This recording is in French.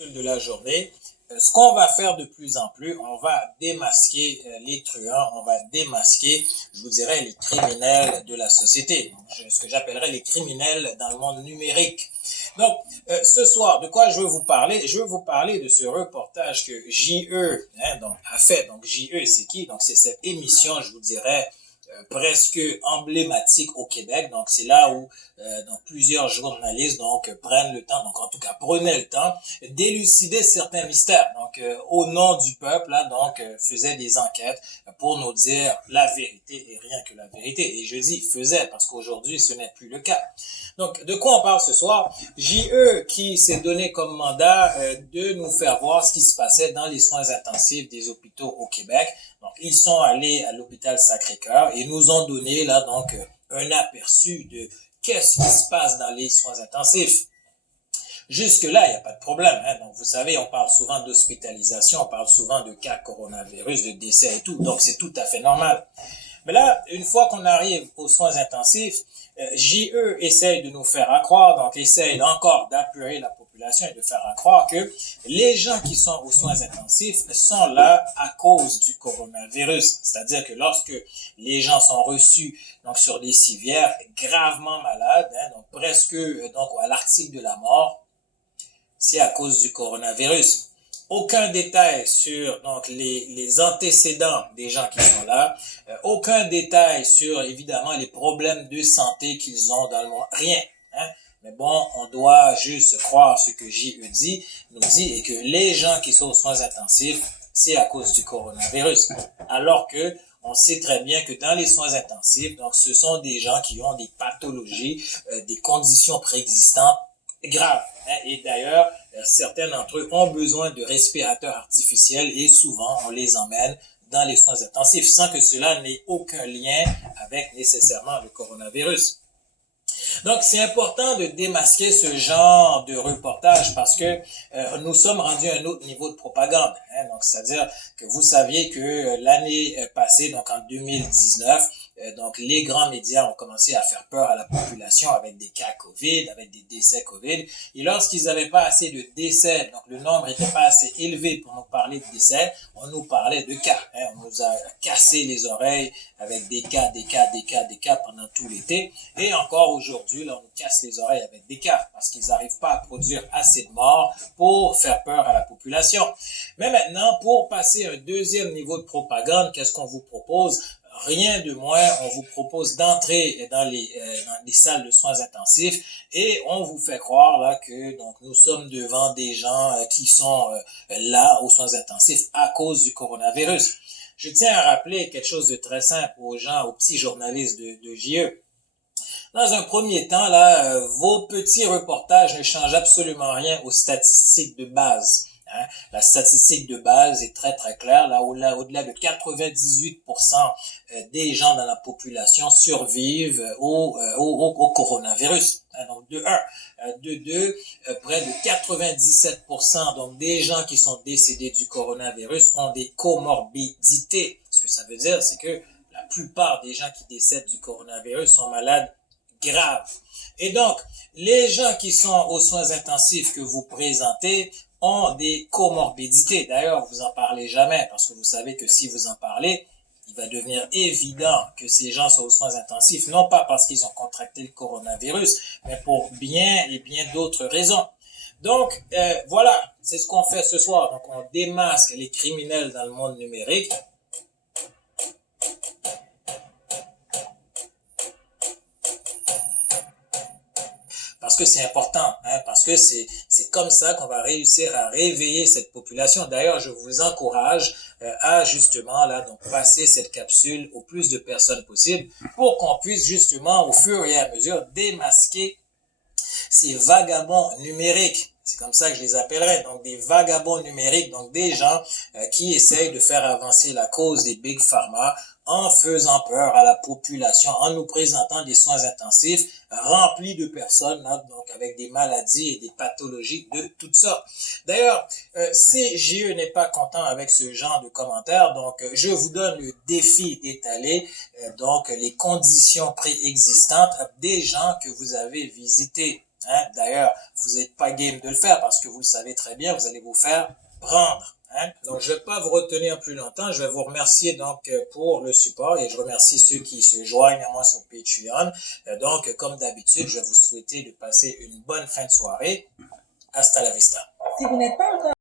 de la journée, ce qu'on va faire de plus en plus, on va démasquer les truands, on va démasquer, je vous dirais, les criminels de la société, ce que j'appellerais les criminels dans le monde numérique. Donc, ce soir, de quoi je veux vous parler? Je veux vous parler de ce reportage que JE a fait. Donc, JE, c'est qui? Donc, c'est cette émission, je vous dirais, presque emblématique au Québec. Donc, c'est là où donc, plusieurs journalistes prennent le temps, donc en tout cas prenaient le temps d'élucider certains mystères. Donc, au nom du peuple, là, faisaient des enquêtes pour nous dire la vérité et rien que la vérité. Et je dis faisait parce qu'aujourd'hui, ce n'est plus le cas. Donc, de quoi on parle ce soir? JE qui s'est donné comme mandat de nous faire voir ce qui se passait dans les soins intensifs des hôpitaux au Québec. Donc, ils sont allés à l'hôpital Sacré-Cœur et nous ont donné là donc un aperçu de qu'est-ce qui se passe dans les soins intensifs. Jusque-là, il n'y a pas de problème. Donc, vous savez, on parle souvent d'hospitalisation, on parle souvent de cas coronavirus, de décès et tout. Donc, c'est tout à fait normal. Mais là, une fois qu'on arrive aux soins intensifs, JE essaye de nous faire croire, donc essaye encore d'appuyer la population et de faire croire que les gens qui sont aux soins intensifs sont là à cause du coronavirus. C'est-à-dire que lorsque les gens sont reçus donc sur des civières gravement malades, donc presque à l'article de la mort, c'est à cause du coronavirus. Aucun détail sur donc les antécédents des gens qui sont là, aucun détail sur évidemment les problèmes de santé qu'ils ont dans le monde, rien. Mais bon, on doit juste croire ce que JE nous dit, et que les gens qui sont aux soins intensifs, c'est à cause du coronavirus. Alors que on sait très bien que dans les soins intensifs, donc ce sont des gens qui ont des pathologies, des conditions préexistantes graves. Et d'ailleurs, certains d'entre eux ont besoin de respirateurs artificiels et souvent on les emmène dans les soins intensifs sans que cela n'ait aucun lien avec nécessairement le coronavirus. Donc, c'est important de démasquer ce genre de reportage parce que nous sommes rendus à un autre niveau de propagande. Donc, c'est-à-dire que vous saviez que l'année passée, donc en 2019, donc les grands médias ont commencé à faire peur à la population avec des cas COVID, avec des décès COVID. Et lorsqu'ils n'avaient pas assez de décès, donc le nombre n'était pas assez élevé pour nous parler de décès, on nous parlait de cas. On nous a cassé les oreilles avec des cas pendant tout l'été. Et encore aujourd'hui, là, on nous casse les oreilles avec des cas parce qu'ils n'arrivent pas à produire assez de morts pour faire peur à la population. Mais maintenant, pour passer un deuxième niveau de propagande, qu'est-ce qu'on vous propose? Rien de moins, on vous propose d'entrer dans les salles de soins intensifs et on vous fait croire là que donc nous sommes devant des gens qui sont là aux soins intensifs à cause du coronavirus. Je tiens à rappeler quelque chose de très simple aux gens, aux petits journalistes de JE. Dans un premier temps, là, vos petits reportages ne changent absolument rien aux statistiques de base. La statistique de base est très très claire. Là, au-delà de 98% des gens dans la population survivent au coronavirus. Donc, de un. De deux, près de 97% donc des gens qui sont décédés du coronavirus ont des comorbidités. Ce que ça veut dire, c'est que la plupart des gens qui décèdent du coronavirus sont malades graves. Et donc, les gens qui sont aux soins intensifs que vous présentez ont des comorbidités. D'ailleurs, vous en parlez jamais parce que vous savez que si vous en parlez, il va devenir évident que ces gens sont aux soins intensifs, non pas parce qu'ils ont contracté le coronavirus, mais pour bien et bien d'autres raisons. Donc, voilà, c'est ce qu'on fait ce soir. Donc, on démasque les criminels dans le monde numérique. Parce que c'est important, parce que c'est comme ça qu'on va réussir à réveiller cette population. D'ailleurs, je vous encourage à justement là donc passer cette capsule au plus de personnes possible pour qu'on puisse justement au fur et à mesure démasquer ces vagabonds numériques. C'est comme ça que je les appellerais, donc des vagabonds numériques, donc des gens qui essayent de faire avancer la cause des Big Pharma en faisant peur à la population, en nous présentant des soins intensifs remplis de personnes donc avec des maladies et des pathologies de toutes sortes. D'ailleurs, si JE n'est pas content avec ce genre de commentaires, donc je vous donne le défi d'étaler donc les conditions préexistantes des gens que vous avez visités. Hein? D'ailleurs, vous n'êtes pas game de le faire parce que vous le savez très bien, vous allez vous faire prendre. Hein? Donc, je ne vais pas vous retenir plus longtemps. Je vais vous remercier donc pour le support et je remercie ceux qui se joignent à moi sur Patreon. Donc, comme d'habitude, je vais vous souhaiter de passer une bonne fin de soirée. Hasta la vista. Si vous n'êtes pas encore